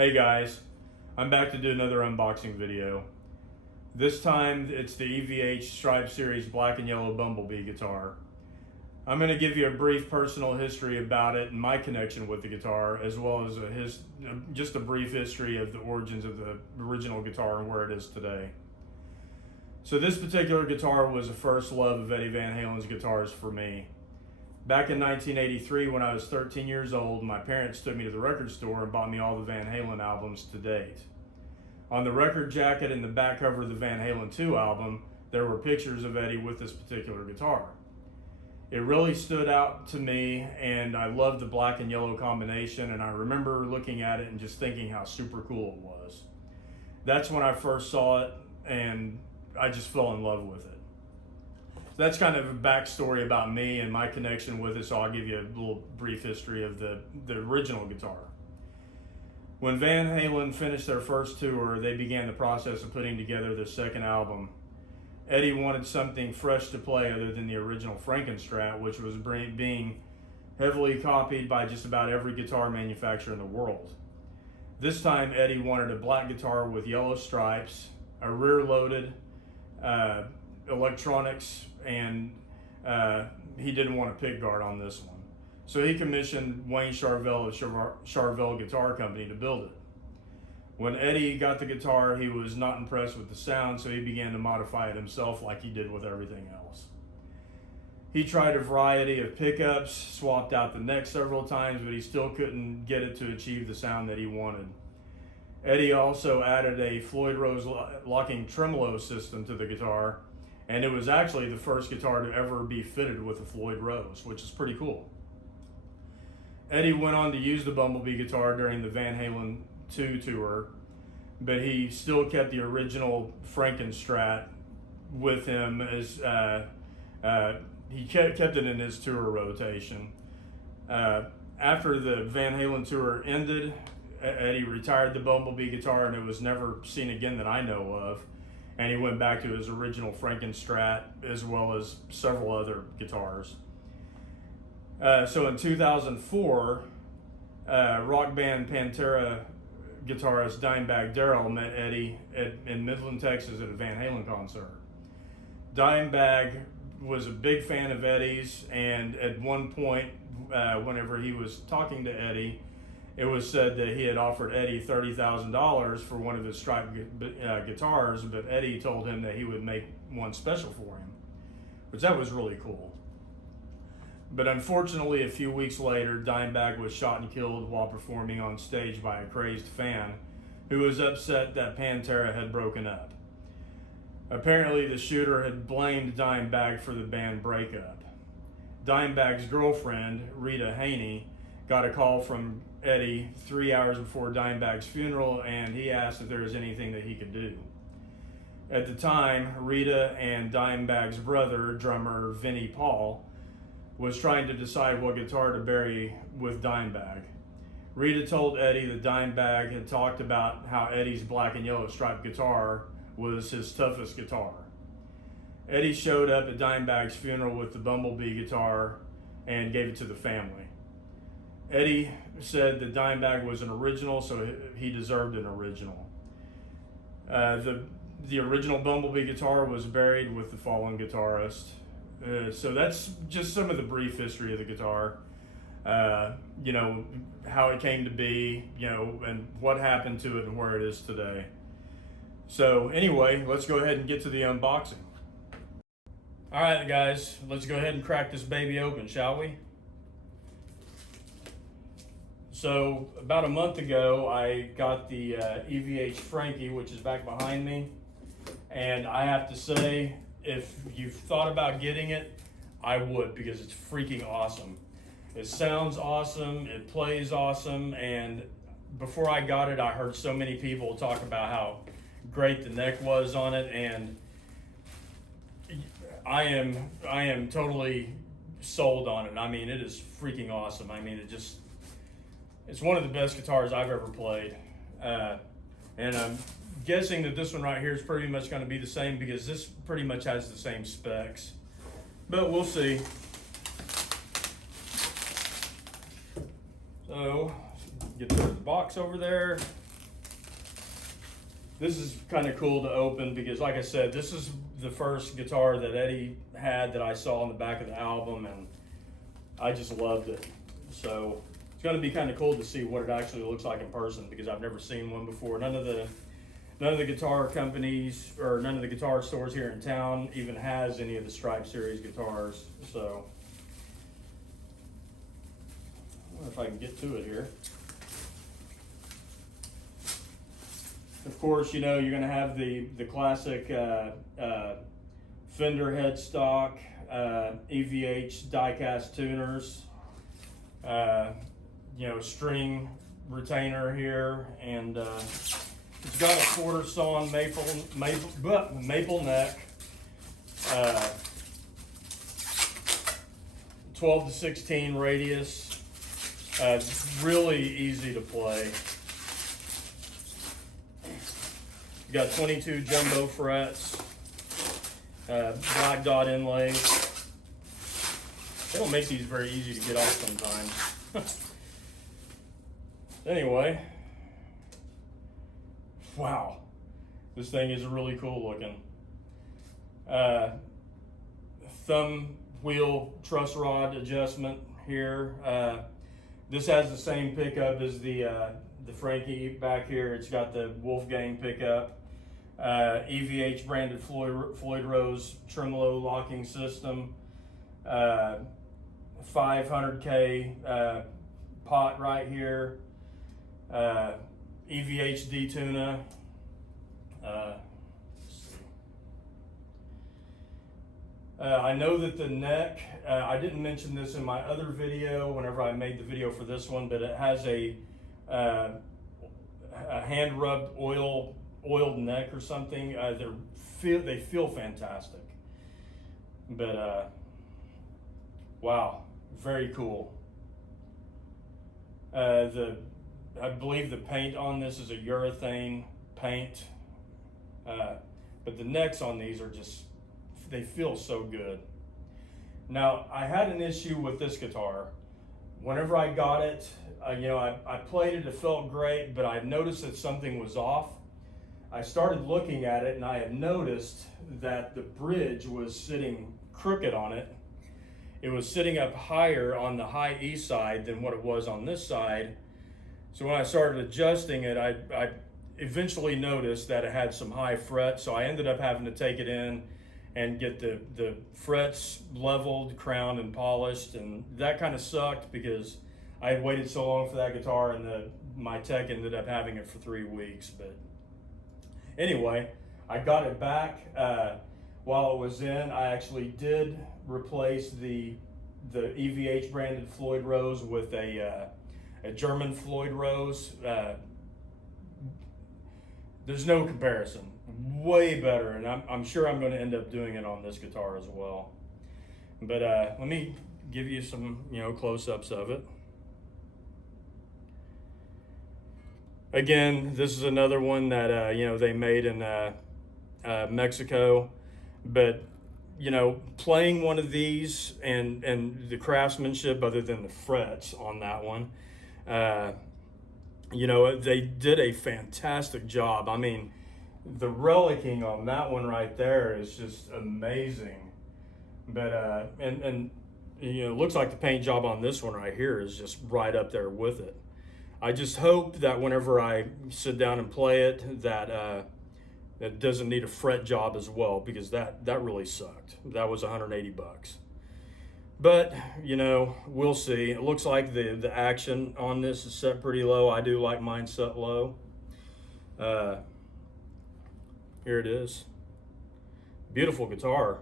Hey guys, I'm back to do another unboxing video. This time it's the EVH Stripe Series Black and Yellow Bumblebee guitar. I'm going to give you a brief personal history about it and my connection with the guitar, as well as just a brief history of the origins of the original guitar and where it is today. So this particular guitar was a first love of Eddie Van Halen's guitars for me. Back in 1983, when I was 13 years old, my parents took me to the record store and bought me all the Van Halen albums to date. On the record jacket and the back cover of the Van Halen 2 album, there were pictures of Eddie with this particular guitar. It really stood out to me, and I loved the black and yellow combination, and I remember looking at it and just thinking how super cool it was. That's when I first saw it, and I just fell in love with it. That's kind of a backstory about me and my connection with it, so I'll give you a little brief history of the original guitar. When Van Halen finished their first tour, they began the process of putting together their second album. Eddie wanted something fresh to play other than the original Frankenstrat, which was being heavily copied by just about every guitar manufacturer in the world. This time, Eddie wanted a black guitar with yellow stripes, a rear-loaded electronics, and he didn't want a pick guard on this one. So he commissioned Wayne Charvel of Charvel Guitar Company to build it. When Eddie got the guitar, he was not impressed with the sound, so he began to modify it himself like he did with everything else. He tried a variety of pickups, swapped out the neck several times, but he still couldn't get it to achieve the sound that he wanted. Eddie also added a Floyd Rose locking tremolo system to the guitar, and it was actually the first guitar to ever be fitted with a Floyd Rose, which is pretty cool. Eddie went on to use the Bumblebee guitar during the Van Halen 2 tour, but he still kept the original Frankenstrat with him as he kept it in his tour rotation. After the Van Halen tour ended, Eddie retired the Bumblebee guitar, and it was never seen again that I know of. And he went back to his original Frankenstrat, as well as several other guitars. So in 2004, rock band Pantera guitarist Dimebag Darrell met Eddie in Midland, Texas at a Van Halen concert. Dimebag was a big fan of Eddie's, and at one point, whenever he was talking to Eddie, it was said that he had offered Eddie $30,000 for one of his Stripe guitars, but Eddie told him that he would make one special for him, which that was really cool. But unfortunately, a few weeks later, Dimebag was shot and killed while performing on stage by a crazed fan who was upset that Pantera had broken up. Apparently, the shooter had blamed Dimebag for the band breakup. Dimebag's girlfriend, Rita Haney, got a call from Eddie 3 hours before Dimebag's funeral, and he asked if there was anything that he could do. At the time, Rita and Dimebag's brother, drummer Vinnie Paul, was trying to decide what guitar to bury with Dimebag. Rita told Eddie that Dimebag had talked about how Eddie's black and yellow striped guitar was his toughest guitar. Eddie showed up at Dimebag's funeral with the Bumblebee guitar and gave it to the family. Eddie said that Dimebag was an original, so he deserved an original. The original Bumblebee guitar was buried with the fallen guitarist. So that's just some of the brief history of the guitar. You know, how it came to be, you know, and what happened to it and where it is today. So anyway, let's go ahead and get to the unboxing. All right, guys, let's go ahead and crack this baby open, shall we? So about a month ago, I got the EVH Frankie, which is back behind me. And I have to say, if you've thought about getting it, I would, because it's freaking awesome. It sounds awesome, it plays awesome, and before I got it, I heard so many people talk about how great the neck was on it, and I am totally sold on it. I mean, it is freaking awesome. I mean, it's one of the best guitars I've ever played. And I'm guessing that this one right here is pretty much going to be the same, because this pretty much has the same specs. But we'll see. So, get the box over there. This is kind of cool to open because, like I said, this is the first guitar that Eddie had that I saw on the back of the album, and I just loved it. So it's going to be kind of cool to see what it actually looks like in person because I've never seen one before. None of the guitar companies or none of the guitar stores here in town even has any of the Stripe Series guitars. So I wonder if I can get to it here. Of course, you know, you're going to have the classic Fender headstock, EVH die-cast tuners, you know, string retainer here, and it's got a quarter sawn maple neck, 12 to 16 radius, really easy to play. You got 22 jumbo frets, black dot inlay. They don't make these very easy to get off sometimes. Anyway, wow, this thing is really cool looking. Thumb wheel truss rod adjustment here. This has the same pickup as the Frankie back here. It's got the Wolfgang pickup. EVH branded Floyd Rose tremolo locking system, 500K pot right here, EVH D-Tuna. I know that the neck, I didn't mention this in my other video whenever I made the video for this one, but it has a hand rubbed oiled neck or something. They feel fantastic. But wow, very cool. I believe the paint on this is a urethane paint, but the necks on these are just, they feel so good. Now, I had an issue with this guitar. Whenever I got it, you know, I played it, it felt great, but I noticed that something was off. I started looking at it and I had noticed that the bridge was sitting crooked on it. It was sitting up higher on the high E side than what it was on this side. So when I started adjusting it, I eventually noticed that it had some high frets, so I ended up having to take it in and get the frets leveled, crowned, and polished, and that kind of sucked because I had waited so long for that guitar, and my tech ended up having it for 3 weeks. But anyway, I got it back. While it was in, I actually did replace the EVH branded Floyd Rose with a German Floyd Rose. There's no comparison. Way better, and I'm sure I'm going to end up doing it on this guitar as well. But let me give you some, you know, close-ups of it. Again, this is another one that you know, they made in Mexico, but you know, playing one of these and the craftsmanship, other than the frets on that one, you know, they did a fantastic job. I mean, the relicking on that one right there is just amazing. But and you know, it looks like the paint job on this one right here is just right up there with it. I just hope that whenever I sit down and play it, that it doesn't need a fret job as well, because that really sucked. That was $180. But you know, we'll see. It looks like the action on this is set pretty low. I do like mine set low. Here it is. Beautiful guitar.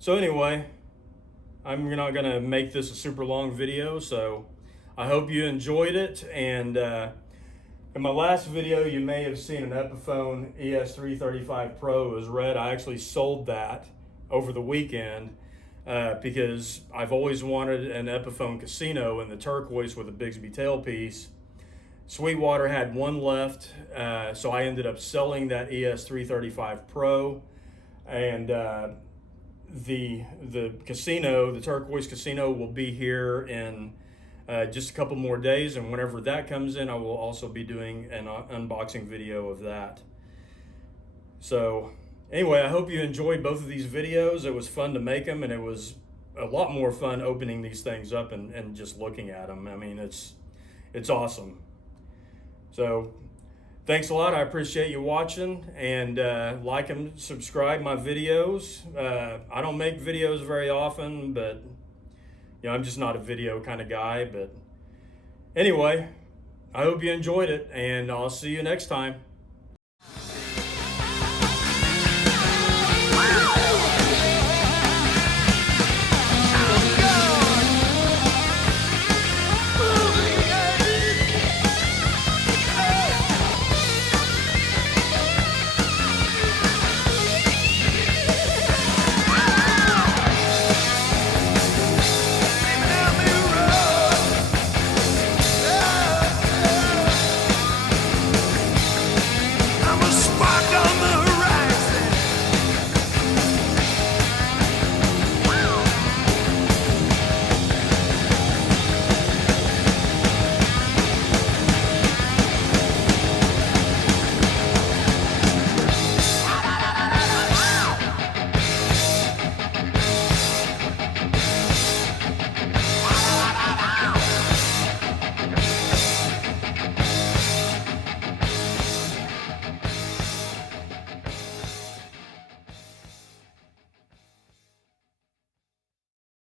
So anyway, I'm not gonna make this a super long video, so I hope you enjoyed it. And in my last video, you may have seen an Epiphone ES335 Pro is red. I actually sold that over the weekend because I've always wanted an Epiphone Casino in the turquoise with a Bigsby tailpiece. Sweetwater had one left, so I ended up selling that ES335 Pro, and the casino, the turquoise casino, will be here in just a couple more days, and whenever that comes in, I will also be doing an unboxing video of that. So anyway, I hope you enjoyed both of these videos. It was fun to make them, and it was a lot more fun opening these things up and just looking at them. I mean, it's awesome. So thanks a lot. I appreciate you watching, and like and subscribe my videos. I don't make videos very often, but I'm just not a video kind of guy. But anyway, I hope you enjoyed it, and I'll see you next time.